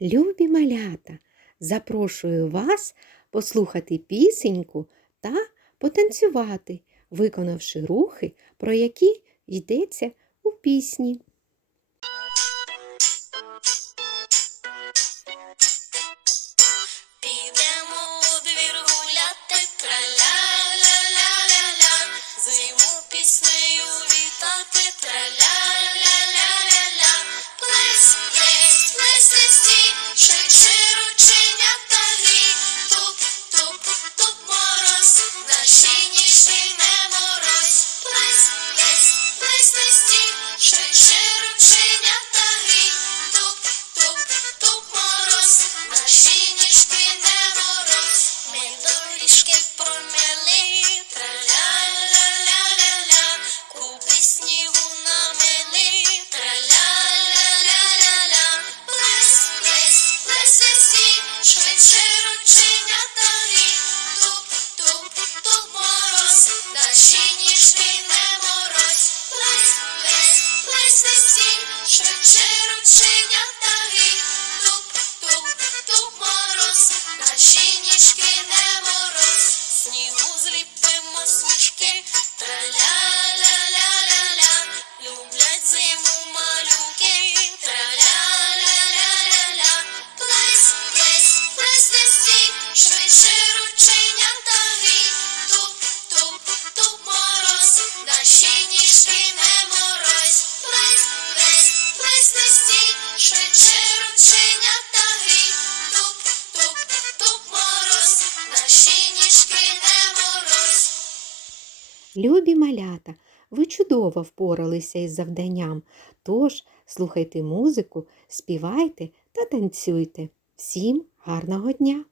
Любі малята, запрошую вас послухати пісеньку та потанцювати, виконавши рухи, про які йдеться у пісні. Зиму піснею вітати, траля-ля-ля-ля-ля, наші ніжки не мороз, ми доріжки промели, траля-ля-ля-ля-ля, купи снігу намели, траля-ля-ля-ля-ля, швидше рученята грі, туп, туп, туп, мороз, наші ніжки не мороз, плес, плес, плес листі, швидше рученята грі, наші не мороз, снігу зліпимо сніжки, траля-ля-ля-ля-ля, люблять зиму малюки, траля-ля-ля-ля-ля, швидше рученята грі, туп, туп, туп, мороз, наші ніжки не мороз, плесь, плесь, плесь листі, швидше рученята Любі малята, ви чудово впоралися із завданням, тож слухайте музику, співайте та танцюйте. Всім гарного дня!